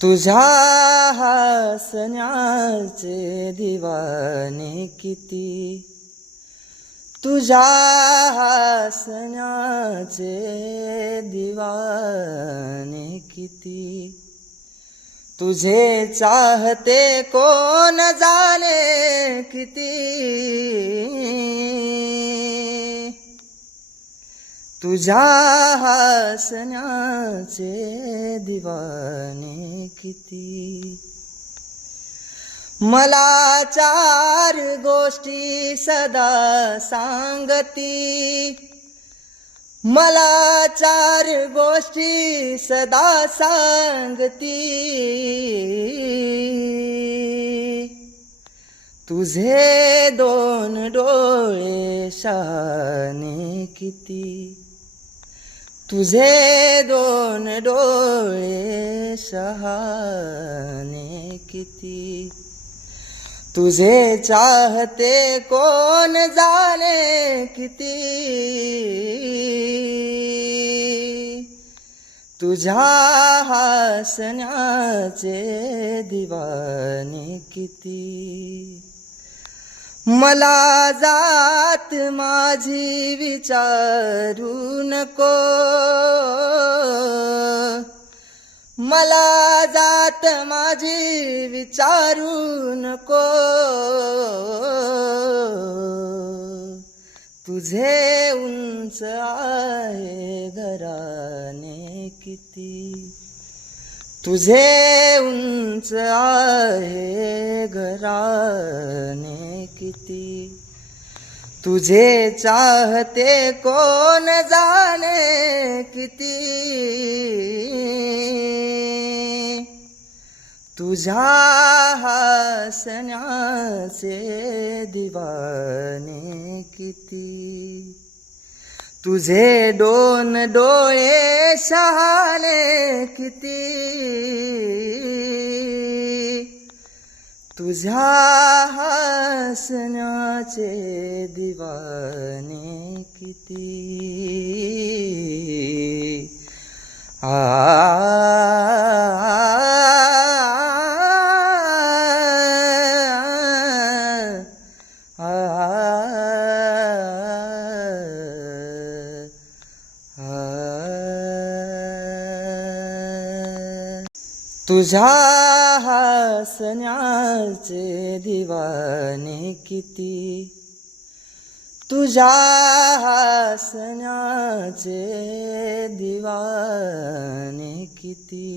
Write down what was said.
तुझ्या हसण्याचे दिवाने किती, तुझ्या हसण्याचे दिवाने किती, तुझे चाहते कोण जाने किती, तुझ्या हसण्याचे दिवाने किती. मला चार गोष्टी सदा सांगती, मला चार गोष्टी सदा सांगती, तुझे दोन डोळे शहाणे किती, तुझे दोन डोळे शहाणे किती, तुझे चाहते कोण जाने किती, तुझ्या हसण्याचे दिवाने किती. मला जात माझी विचारू नको, मला जात माझी विचारू नको, तुझे उंच आहे घराणे किती, तुझे उंच आहे घराणे किती, तुझे चाहते कोण जाने किती, तुझ्या हसण्याचे दिवाने किती, तुझे दोन डोळे शहाणे किती, तुझ्या हसण्याचे दिवाने किती. तुझ्या हसण्याचे दिवाने किती, तुझ्या हसण्याचे दिवाने किती.